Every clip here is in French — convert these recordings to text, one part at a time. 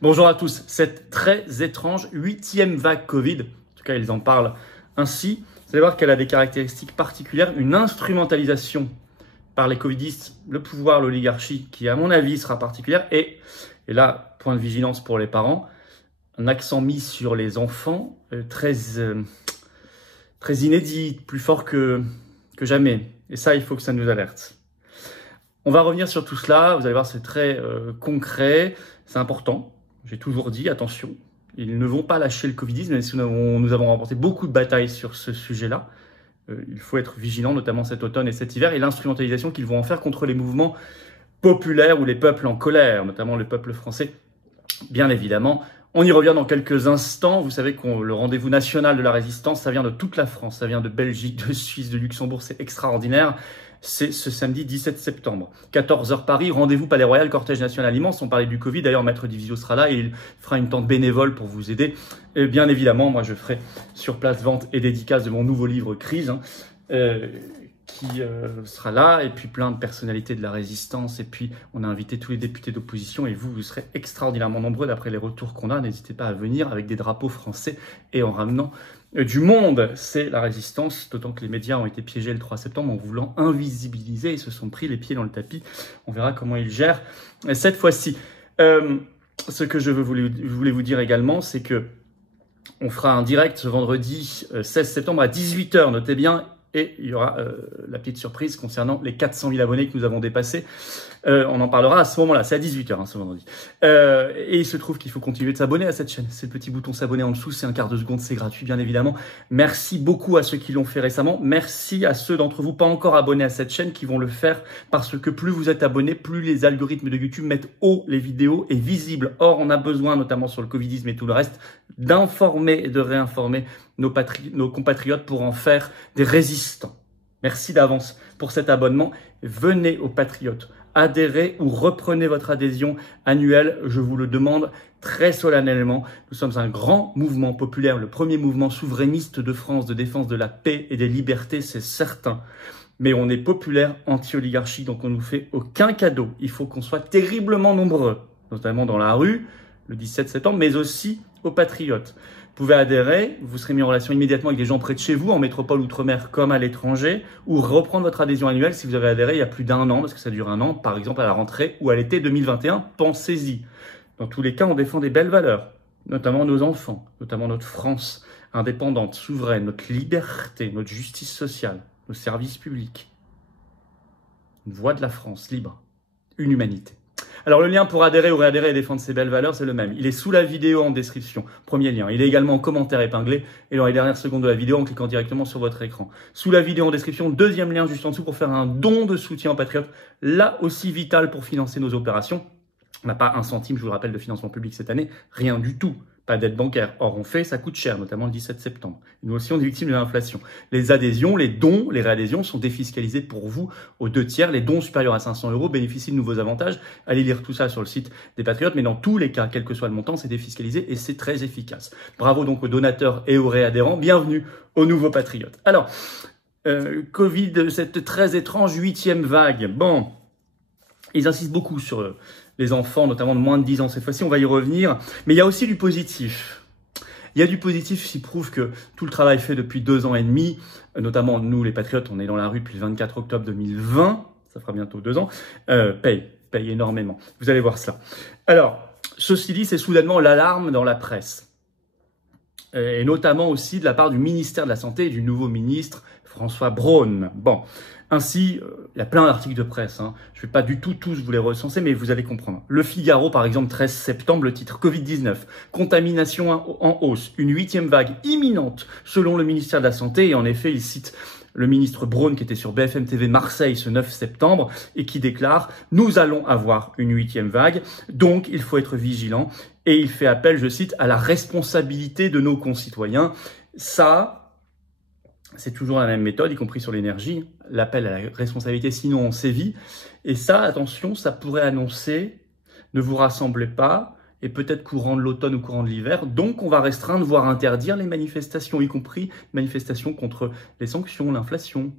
Bonjour à tous. Cette très étrange 8e vague Covid, en tout cas ils en parlent ainsi, vous allez voir qu'elle a des caractéristiques particulières, une instrumentalisation par les covidistes, le pouvoir, l'oligarchie, qui à mon avis sera particulière, et là, point de vigilance pour les parents, un accent mis sur les enfants très inédit, plus fort que jamais. Et ça, il faut que ça nous alerte. On va revenir sur tout cela, vous allez voir, c'est très concret, c'est important. J'ai toujours dit, attention, ils ne vont pas lâcher le covidisme, même si nous avons remporté beaucoup de batailles sur ce sujet-là. Il faut être vigilant, notamment cet automne et cet hiver, et l'instrumentalisation qu'ils vont en faire contre les mouvements populaires ou les peuples en colère, notamment le peuple français, bien évidemment. On y revient dans quelques instants. Vous savez que le rendez-vous national de la résistance, ça vient de toute la France, ça vient de Belgique, de Suisse, de Luxembourg, c'est extraordinaire. C'est ce samedi 17 septembre, 14h Paris, rendez-vous Palais Royal, cortège national immense. On parlait du Covid, d'ailleurs Maître Divisio sera là et il fera une tente bénévole pour vous aider. Et bien évidemment, moi je ferai sur place vente et dédicace de mon nouveau livre Crise, qui sera là, et puis plein de personnalités de la résistance, et puis on a invité tous les députés d'opposition, et vous serez extraordinairement nombreux d'après les retours qu'on a. N'hésitez pas à venir avec des drapeaux français et en ramenant du monde. C'est la résistance, d'autant que les médias ont été piégés le 3 septembre en voulant invisibiliser, ils se sont pris les pieds dans le tapis. On verra comment ils gèrent cette fois-ci. Ce que je voulais vous dire également, c'est que on fera un direct ce vendredi 16 septembre à 18h, notez bien. Et il y aura la petite surprise concernant les 400 000 abonnés que nous avons dépassés. On en parlera à ce moment-là, c'est à 18h ce vendredi. Et il se trouve qu'il faut continuer de s'abonner à cette chaîne. C'est le petit bouton s'abonner en dessous, c'est un quart de seconde, c'est gratuit bien évidemment. Merci beaucoup à ceux qui l'ont fait récemment. Merci à ceux d'entre vous pas encore abonnés à cette chaîne qui vont le faire, parce que plus vous êtes abonnés, plus les algorithmes de YouTube mettent haut les vidéos et visibles. Or, on a besoin, notamment sur le covidisme et tout le reste, d'informer et de réinformer nos compatriotes pour en faire des résistants. Merci d'avance pour cet abonnement. Venez aux Patriotes, adhérez ou reprenez votre adhésion annuelle, je vous le demande très solennellement. Nous sommes un grand mouvement populaire, le premier mouvement souverainiste de France de défense de la paix et des libertés, c'est certain. Mais on est populaire, anti-oligarchie, donc on ne nous fait aucun cadeau. Il faut qu'on soit terriblement nombreux, notamment dans la rue, le 17 septembre, mais aussi aux Patriotes. Vous pouvez adhérer, vous serez mis en relation immédiatement avec des gens près de chez vous, en métropole, outre-mer comme à l'étranger, ou reprendre votre adhésion annuelle si vous avez adhéré il y a plus d'1 an, parce que ça dure 1 an, par exemple à la rentrée ou à l'été 2021, pensez-y. Dans tous les cas, on défend des belles valeurs, notamment nos enfants, notamment notre France indépendante, souveraine, notre liberté, notre justice sociale, nos services publics, une voix de la France libre, une humanité. Alors le lien pour adhérer ou réadhérer et défendre ces belles valeurs, c'est le même. Il est sous la vidéo en description, premier lien. Il est également en commentaire épinglé et dans les dernières secondes de la vidéo en cliquant directement sur votre écran. Sous la vidéo en description, deuxième lien juste en dessous pour faire un don de soutien aux Patriotes, là aussi vital pour financer nos opérations. On n'a pas un centime, je vous le rappelle, de financement public cette année, rien du tout. Pas d'aide bancaire. Or, on fait, ça coûte cher, notamment le 17 septembre. Nous aussi, on est victimes de l'inflation. Les adhésions, les dons, les réadhésions sont défiscalisés pour vous aux 2/3. Les dons supérieurs à 500 € bénéficient de nouveaux avantages. Allez lire tout ça sur le site des Patriotes. Mais dans tous les cas, quel que soit le montant, c'est défiscalisé et c'est très efficace. Bravo donc aux donateurs et aux réadhérents. Bienvenue aux nouveaux Patriotes. Alors, Covid, cette très étrange 8e vague. Bon, ils insistent beaucoup sur les enfants, notamment de moins de 10 ans. Cette fois-ci, on va y revenir. Mais il y a aussi du positif. Il y a du positif qui prouve que tout le travail fait depuis 2 ans et demi, notamment nous, les Patriotes, on est dans la rue depuis le 24 octobre 2020, ça fera bientôt 2 ans, paye énormément. Vous allez voir cela. Alors, ceci dit, c'est soudainement l'alarme dans la presse. Et notamment aussi de la part du ministère de la Santé et du nouveau ministre François Braun. Bon, ainsi, il y a plein d'articles de presse. Je ne vais pas du tout tous vous les recenser, mais vous allez comprendre. Le Figaro, par exemple, 13 septembre, le titre Covid-19, contamination en hausse, une 8e vague imminente selon le ministère de la Santé. Et en effet, il cite le ministre Braun qui était sur BFM TV Marseille ce 9 septembre et qui déclare « Nous allons avoir une 8e vague, donc il faut être vigilant ». Et il fait appel, je cite, à la responsabilité de nos concitoyens. Ça, c'est toujours la même méthode, y compris sur l'énergie, l'appel à la responsabilité, sinon on sévit. Et ça, attention, ça pourrait annoncer « Ne vous rassemblez pas ». Et peut-être courant de l'automne ou courant de l'hiver. Donc, on va restreindre, voire interdire les manifestations, y compris manifestations contre les sanctions, l'inflation.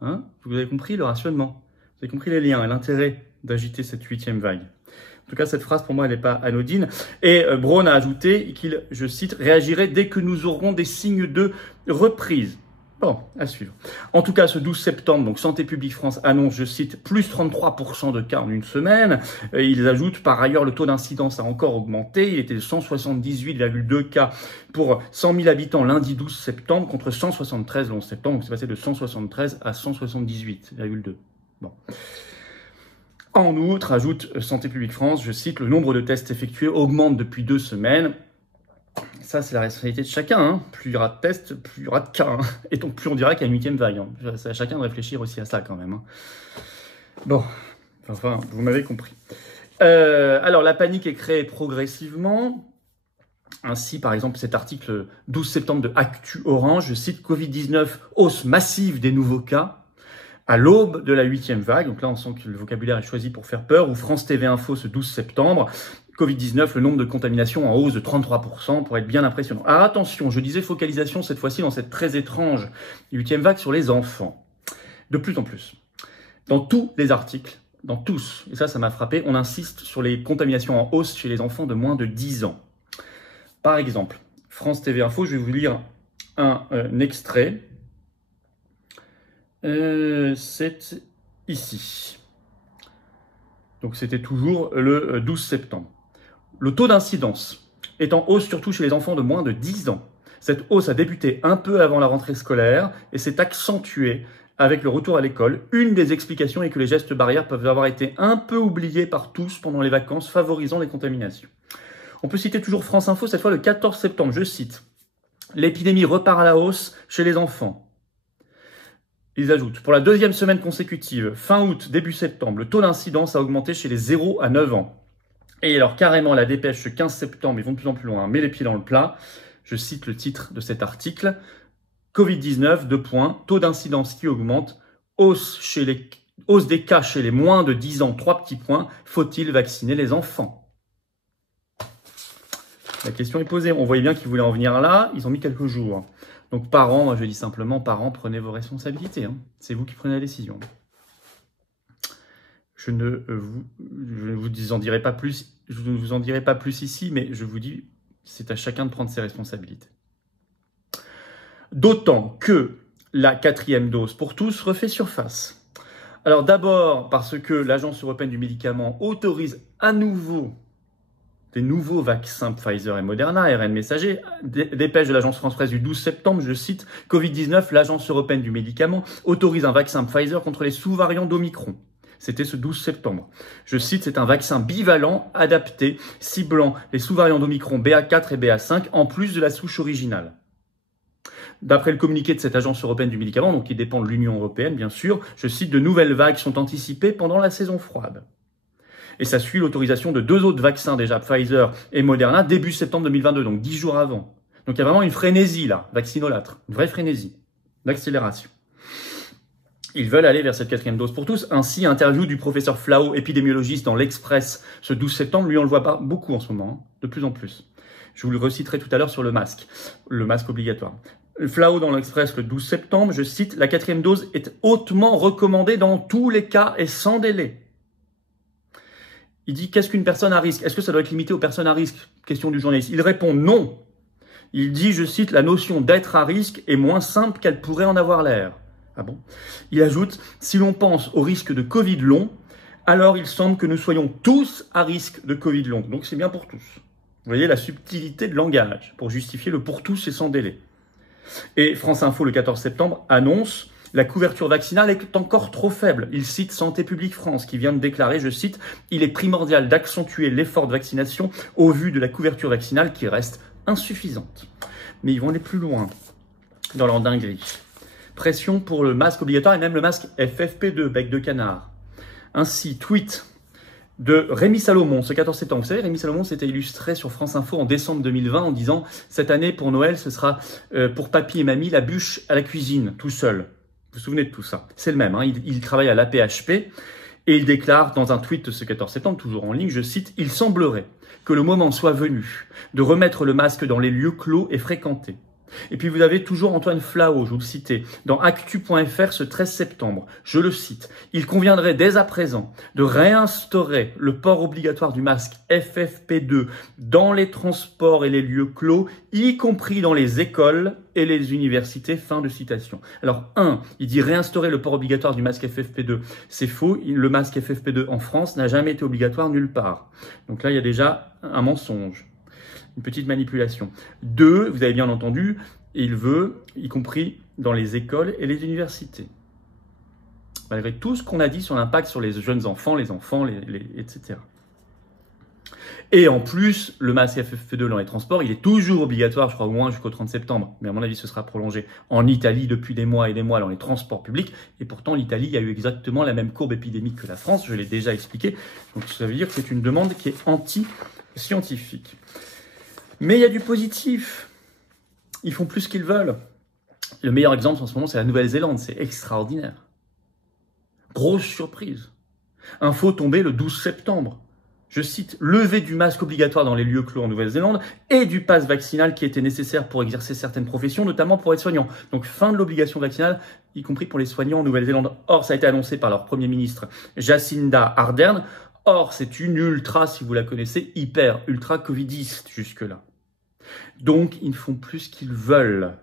Vous avez compris le rationnement. Vous avez compris les liens et l'intérêt d'agiter cette 8e vague. En tout cas, cette phrase, pour moi, elle n'est pas anodine. Et Braun a ajouté qu'il, je cite, « réagirait dès que nous aurons des signes de reprise ». Bon, à suivre. En tout cas, ce 12 septembre, donc Santé publique France annonce, je cite, plus 33% de cas en une semaine. Ils ajoutent, par ailleurs, le taux d'incidence a encore augmenté. Il était de 178,2 cas pour 100 000 habitants lundi 12 septembre contre 173 le 11 septembre. Donc c'est passé de 173 à 178,2. Bon. En outre, ajoute Santé publique France, je cite, le nombre de tests effectués augmente depuis 2 semaines. Ça, c'est la responsabilité de chacun. Hein. Plus il y aura de tests, plus il y aura de cas. Hein. Et donc, plus on dira qu'il y a une 8e vague. Hein. C'est à chacun de réfléchir aussi à ça, quand même. Hein. Bon, enfin, vous m'avez compris. Alors, la panique est créée progressivement. Ainsi, par exemple, cet article 12 septembre de Actu Orange, je cite, Covid-19, hausse massive des nouveaux cas à l'aube de la 8e vague. Donc là, on sent que le vocabulaire est choisi pour faire peur. Ou France TV Info ce 12 septembre. Covid-19, le nombre de contaminations en hausse de 33% pour être bien impressionnant. Alors attention, je disais focalisation cette fois-ci dans cette très étrange 8e vague sur les enfants. De plus en plus. Dans tous les articles, dans tous, et ça m'a frappé, on insiste sur les contaminations en hausse chez les enfants de moins de 10 ans. Par exemple, France TV Info, je vais vous lire un extrait. C'est ici. Donc c'était toujours le 12 septembre. Le taux d'incidence est en hausse surtout chez les enfants de moins de 10 ans. Cette hausse a débuté un peu avant la rentrée scolaire et s'est accentuée avec le retour à l'école. Une des explications est que les gestes barrières peuvent avoir été un peu oubliés par tous pendant les vacances, favorisant les contaminations. On peut citer toujours France Info, cette fois le 14 septembre, je cite. L'épidémie repart à la hausse chez les enfants. Ils ajoutent, pour la 2e semaine consécutive, fin août, début septembre, le taux d'incidence a augmenté chez les 0 à 9 ans. Et alors carrément, la dépêche, ce 15 septembre, ils vont de plus en plus loin, met les pieds dans le plat. Je cite le titre de cet article. Covid-19, 2 points, taux d'incidence qui augmente, hausse des cas chez les moins de 10 ans, 3 petits points, faut-il vacciner les enfants? La question est posée, on voyait bien qu'ils voulaient en venir là, ils ont mis quelques jours. Donc parents, moi je dis simplement, parents, prenez vos responsabilités, hein. C'est vous qui prenez la décision. Je ne vous en dirai pas plus, je ne vous en dirai pas plus ici, mais je vous dis, c'est à chacun de prendre ses responsabilités. D'autant que la 4e dose pour tous refait surface. Alors d'abord parce que l'Agence européenne du médicament autorise à nouveau des nouveaux vaccins Pfizer et Moderna, ARN messager. Dépêche de l'Agence France-Presse du 12 septembre, je cite, Covid-19, l'Agence européenne du médicament autorise un vaccin Pfizer contre les sous-variants d'Omicron. C'était ce 12 septembre. Je cite, c'est un vaccin bivalent, adapté, ciblant les sous-variants d'Omicron BA4 et BA5, en plus de la souche originale. D'après le communiqué de cette agence européenne du médicament, donc qui dépend de l'Union européenne, bien sûr, je cite, de nouvelles vagues sont anticipées pendant la saison froide. Et ça suit l'autorisation de 2 autres vaccins déjà, Pfizer et Moderna, début septembre 2022, donc 10 jours avant. Donc il y a vraiment une frénésie là, vaccinolâtre, une vraie frénésie, d'accélération. Ils veulent aller vers cette 4e dose pour tous. Ainsi, interview du professeur Flao, épidémiologiste dans l'Express ce 12 septembre. Lui, on le voit pas beaucoup en ce moment, hein, de plus en plus. Je vous le reciterai tout à l'heure sur le masque obligatoire. Flao dans l'Express le 12 septembre, je cite, la 4e dose est hautement recommandée dans tous les cas et sans délai. Il dit, qu'est-ce qu'une personne à risque? Est-ce que ça doit être limité aux personnes à risque? Question du journaliste. Il répond non. Il dit, je cite, la notion d'être à risque est moins simple qu'elle pourrait en avoir l'air. Ah bon? Il ajoute, si l'on pense au risque de Covid long, alors il semble que nous soyons tous à risque de Covid long. Donc c'est bien pour tous. Vous voyez la subtilité de langage pour justifier le pour tous et sans délai. Et France Info, le 14 septembre, annonce la couverture vaccinale est encore trop faible. Il cite Santé publique France qui vient de déclarer, je cite, il est primordial d'accentuer l'effort de vaccination au vu de la couverture vaccinale qui reste insuffisante. Mais ils vont aller plus loin dans leur dinguerie. Pression pour le masque obligatoire et même le masque FFP2, bec de canard. Ainsi, tweet de Rémi Salomon, ce 14 septembre. Vous savez, Rémi Salomon s'était illustré sur France Info en décembre 2020 en disant « Cette année, pour Noël, ce sera pour papy et mamie la bûche à la cuisine, tout seul. » Vous vous souvenez de tout ça? C'est le même, hein, il travaille à l'AP-HP et il déclare dans un tweet de ce 14 septembre, toujours en ligne, je cite « Il semblerait que le moment soit venu de remettre le masque dans les lieux clos et fréquentés. Et puis vous avez toujours Antoine Flahault, je vous le citais, dans actu.fr ce 13 septembre, je le cite, « Il conviendrait dès à présent de réinstaurer le port obligatoire du masque FFP2 dans les transports et les lieux clos, y compris dans les écoles et les universités. » Fin de citation. Alors, il dit réinstaurer le port obligatoire du masque FFP2. C'est faux, le masque FFP2 en France n'a jamais été obligatoire nulle part. Donc là, il y a déjà un mensonge. Une petite manipulation. 2, vous avez bien entendu, il veut, y compris dans les écoles et les universités. Malgré tout ce qu'on a dit sur l'impact sur les jeunes enfants, etc. Et en plus, le masque FFP2 dans les transports, il est toujours obligatoire, je crois, au moins jusqu'au 30 septembre. Mais à mon avis, ce sera prolongé en Italie depuis des mois et des mois dans les transports publics. Et pourtant, l'Italie a eu exactement la même courbe épidémique que la France, je l'ai déjà expliqué. Donc ça veut dire que c'est une demande qui est anti-scientifique. Mais il y a du positif. Ils font plus qu'ils veulent. Le meilleur exemple en ce moment, c'est la Nouvelle-Zélande. C'est extraordinaire. Grosse surprise. Info tombée le 12 septembre. Je cite, « Levée du masque obligatoire dans les lieux clos en Nouvelle-Zélande et du pass vaccinal qui était nécessaire pour exercer certaines professions, notamment pour être soignant. » Donc fin de l'obligation vaccinale, y compris pour les soignants en Nouvelle-Zélande. Or, ça a été annoncé par leur Premier ministre Jacinda Ardern. Or, c'est une ultra, si vous la connaissez, hyper, ultra covidiste jusque-là. Donc, ils ne font plus ce qu'ils veulent.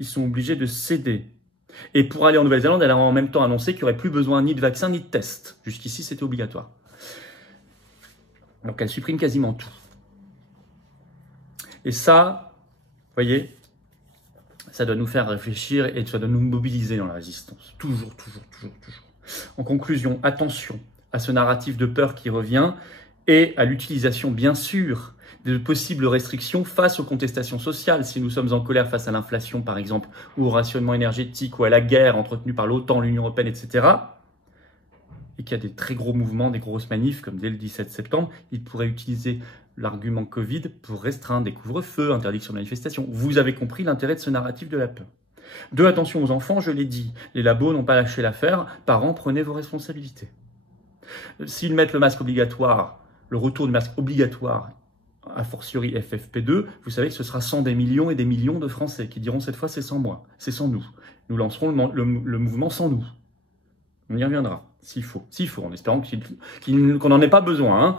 Ils sont obligés de céder. Et pour aller en Nouvelle-Zélande, elle a en même temps annoncé qu'il n'y aurait plus besoin ni de vaccin ni de test. Jusqu'ici, c'était obligatoire. Donc, elle supprime quasiment tout. Et ça, vous voyez, ça doit nous faire réfléchir et ça doit nous mobiliser dans la résistance. Toujours. En conclusion, attention à ce narratif de peur qui revient et à l'utilisation, bien sûr, de possibles restrictions face aux contestations sociales. Si nous sommes en colère face à l'inflation, par exemple, ou au rationnement énergétique, ou à la guerre entretenue par l'OTAN, l'Union européenne, etc., et qu'il y a des très gros mouvements, des grosses manifs, comme dès le 17 septembre, ils pourraient utiliser l'argument Covid pour restreindre des couvre-feux, interdiction de manifestation. Vous avez compris l'intérêt de ce narratif de la peur. 2, attention aux enfants, je l'ai dit, les labos n'ont pas lâché l'affaire, parents, prenez vos responsabilités. S'ils mettent le masque obligatoire, le retour du masque obligatoire, a fortiori FFP2, vous savez que ce sera sans des millions et des millions de Français qui diront cette fois c'est sans moi, c'est sans nous. Nous lancerons le mouvement sans nous. On y reviendra, s'il faut, en espérant qu'on n'en ait pas besoin. Hein.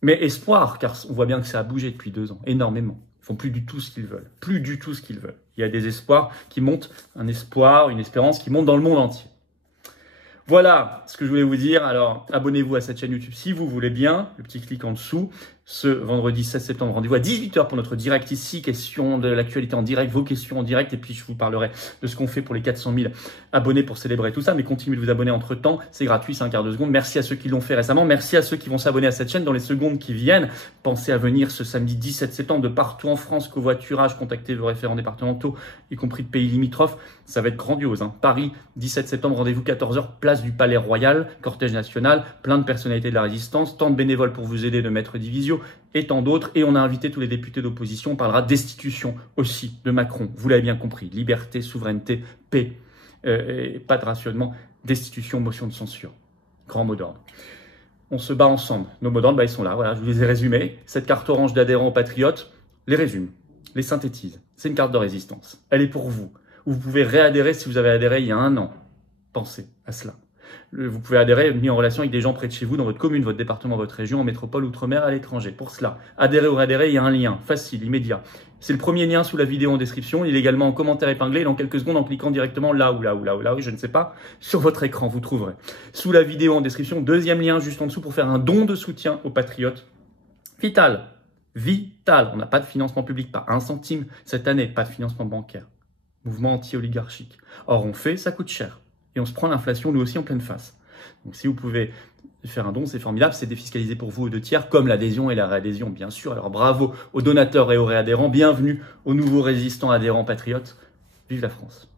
Mais espoir, car on voit bien que ça a bougé depuis 2 ans, énormément. Ils font plus du tout ce qu'ils veulent, Il y a des espoirs qui montent, un espoir, une espérance qui monte dans le monde entier. Voilà ce que je voulais vous dire. Alors, abonnez-vous à cette chaîne YouTube si vous voulez bien. Le petit clic en dessous. Ce vendredi 16 septembre, rendez-vous à 18h pour notre direct ici. Questions de l'actualité en direct, vos questions en direct. Et puis, je vous parlerai de ce qu'on fait pour les 400 000 abonnés pour célébrer tout ça. Mais continuez de vous abonner entre temps. C'est gratuit, c'est un quart de seconde. Merci à ceux qui l'ont fait récemment. Merci à ceux qui vont s'abonner à cette chaîne dans les secondes qui viennent. Pensez à venir ce samedi 17 septembre de partout en France. Covoiturage, contactez vos référents départementaux, y compris de pays limitrophes. Ça va être grandiose. Hein. Paris, 17 septembre, rendez-vous 14h, place du Palais Royal, cortège national, plein de personnalités de la résistance, tant de bénévoles pour vous aider de Maître Divisio et tant d'autres. Et on a invité tous les députés d'opposition. On parlera destitution aussi de Macron. Vous l'avez bien compris. Liberté, souveraineté, paix, et pas de rationnement, destitution, motion de censure. Grand mot d'ordre. On se bat ensemble. Nos mots d'ordre, ils sont là. Voilà, je vous les ai résumés. Cette carte orange d'adhérents aux patriotes, les résume, les synthétise. C'est une carte de résistance. Elle est pour vous. Vous pouvez réadhérer si vous avez adhéré il y a 1 an. Pensez à cela. Vous pouvez adhérer, mis en relation avec des gens près de chez vous, dans votre commune, votre département, votre région, en métropole, outre-mer, à l'étranger. Pour cela, adhérer ou réadhérer, il y a un lien facile, immédiat. C'est le premier lien sous la vidéo en description. Il est également en commentaire épinglé. Dans quelques secondes, en cliquant directement là ou je ne sais pas, sur votre écran, vous trouverez. Sous la vidéo en description, 2e lien juste en dessous pour faire un don de soutien aux patriotes. Vital. On n'a pas de financement public, pas 1 centime cette année, pas de financement bancaire. Mouvement anti-oligarchique. Or, on fait, ça coûte cher. Et on se prend l'inflation, nous aussi, en pleine face. Donc, si vous pouvez faire un don, c'est formidable. C'est défiscalisé pour vous aux 2 tiers, comme l'adhésion et la réadhésion, bien sûr. Alors, bravo aux donateurs et aux réadhérents. Bienvenue aux nouveaux résistants adhérents patriotes. Vive la France!